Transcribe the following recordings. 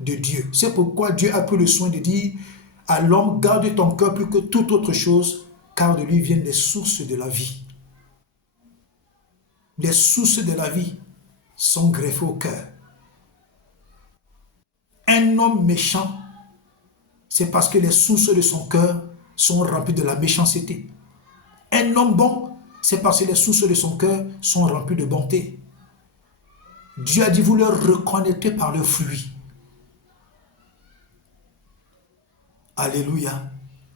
de Dieu. C'est pourquoi Dieu a pris le soin de dire à l'homme, garde ton cœur plus que toute autre chose, car de lui viennent les sources de la vie. Les sources de la vie sont greffées au cœur. Un homme méchant, c'est parce que les sources de son cœur sont remplies de la méchanceté. Un homme bon, c'est parce que les sources de son cœur sont remplies de bonté. Dieu a dit, vous leur reconnaîtrez par leurs fruits. Alléluia.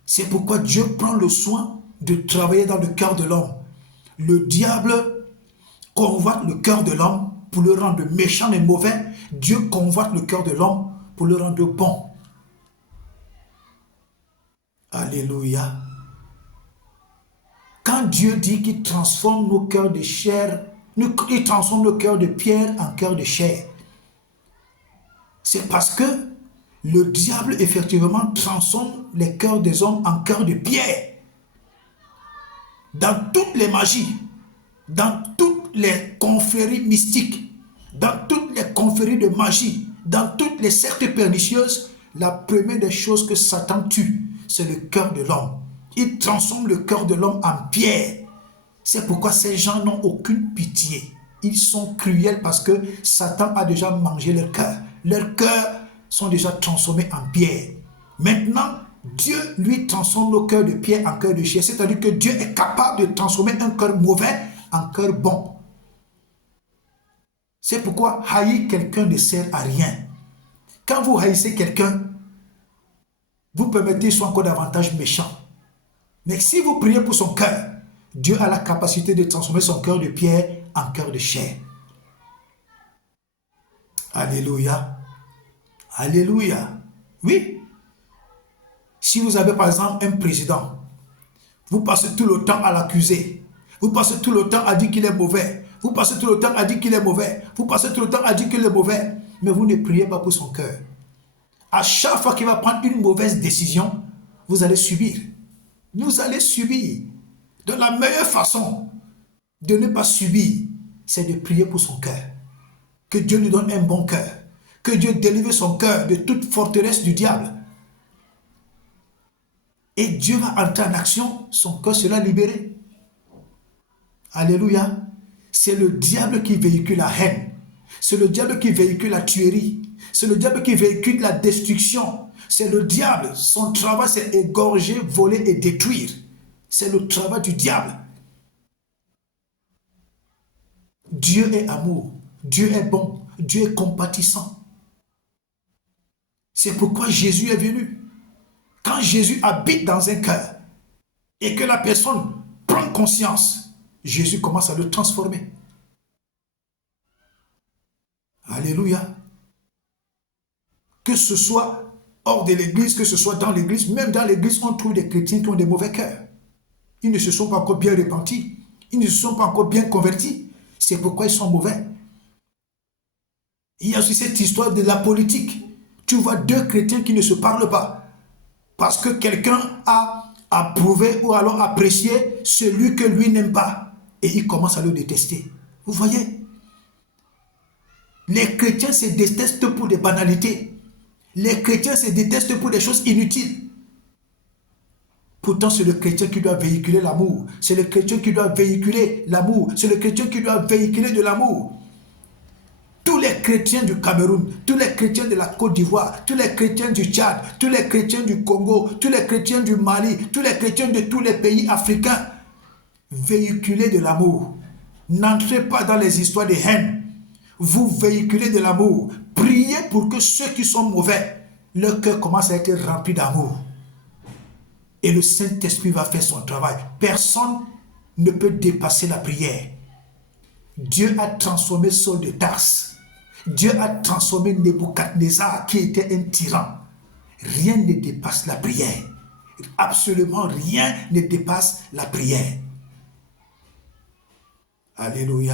C'est pourquoi Dieu prend le soin de travailler dans le cœur de l'homme. Le diable convoite le cœur de l'homme pour le rendre méchant et mauvais. Dieu convoite le cœur de l'homme pour le rendre bon. Alléluia. Quand Dieu dit qu'il transforme nos cœurs de chair, il transforme nos cœurs de pierre en cœur de chair, c'est parce que le diable effectivement transforme les cœurs des hommes en cœurs de pierre. Dans toutes les magies, dans toutes les confréries mystiques, dans toutes les confréries de magie, dans toutes les sectes pernicieuses, la première des choses que Satan tue, c'est le cœur de l'homme. Il transforme le cœur de l'homme en pierre. C'est pourquoi ces gens n'ont aucune pitié. Ils sont cruels parce que Satan a déjà mangé leur cœur. Leurs cœurs sont déjà transformés en pierre. Maintenant, Dieu, lui, transforme nos cœurs de pierre en cœur de chair. C'est-à-dire que Dieu est capable de transformer un cœur mauvais en cœur bon. C'est pourquoi haïr quelqu'un ne sert à rien. Quand vous haïssez quelqu'un, vous permettez qu'il soit encore davantage méchant. Mais si vous priez pour son cœur, Dieu a la capacité de transformer son cœur de pierre en cœur de chair. Alléluia. Alléluia. Oui. Si vous avez par exemple un président, vous passez tout le temps à l'accuser. Vous passez tout le temps à dire qu'il est mauvais. Vous passez tout le temps à dire qu'il est mauvais. Vous passez tout le temps à dire qu'il est mauvais. Mais vous ne priez pas pour son cœur. À chaque fois qu'il va prendre une mauvaise décision, vous allez subir. Vous allez subir. De la meilleure façon de ne pas subir, c'est de prier pour son cœur. Que Dieu lui donne un bon cœur. Que Dieu délivre son cœur de toute forteresse du diable. Et Dieu va entrer en action, son cœur sera libéré. Alléluia. C'est le diable qui véhicule la haine. C'est le diable qui véhicule la tuerie. C'est le diable qui véhicule la destruction. C'est le diable. Son travail, c'est égorger, voler et détruire. C'est le travail du diable. Dieu est amour. Dieu est bon. Dieu est compatissant. C'est pourquoi Jésus est venu. Quand Jésus habite dans un cœur et que la personne prend conscience, Jésus commence à le transformer. Alléluia. Que ce soit hors de l'église, que ce soit dans l'église, même dans l'église, on trouve des chrétiens qui ont des mauvais cœurs. Ils ne se sont pas encore bien repentis. Ils ne se sont pas encore bien convertis. C'est pourquoi ils sont mauvais. Il y a aussi cette histoire de la politique. Tu vois deux chrétiens qui ne se parlent pas. Parce que quelqu'un a approuvé ou alors apprécié celui que lui n'aime pas. Et il commence à le détester. Vous voyez? Les chrétiens se détestent pour des banalités. Les chrétiens se détestent pour des choses inutiles. Pourtant, c'est le chrétien qui doit véhiculer l'amour. C'est le chrétien qui doit véhiculer l'amour. C'est le chrétien qui doit véhiculer de l'amour. Tous les chrétiens du Cameroun, tous les chrétiens de la Côte d'Ivoire, tous les chrétiens du Tchad, tous les chrétiens du Congo, tous les chrétiens du Mali, tous les chrétiens de tous les pays africains, véhiculez de l'amour. N'entrez pas dans les histoires de haine. Vous véhiculez de l'amour. Priez pour que ceux qui sont mauvais, leur cœur commence à être rempli d'amour. Et le Saint-Esprit va faire son travail. Personne ne peut dépasser la prière. Dieu a transformé Saul de Tarse. Dieu a transformé Nebuchadnezzar qui était un tyran. Rien ne dépasse la prière. Absolument rien ne dépasse la prière. Alléluia.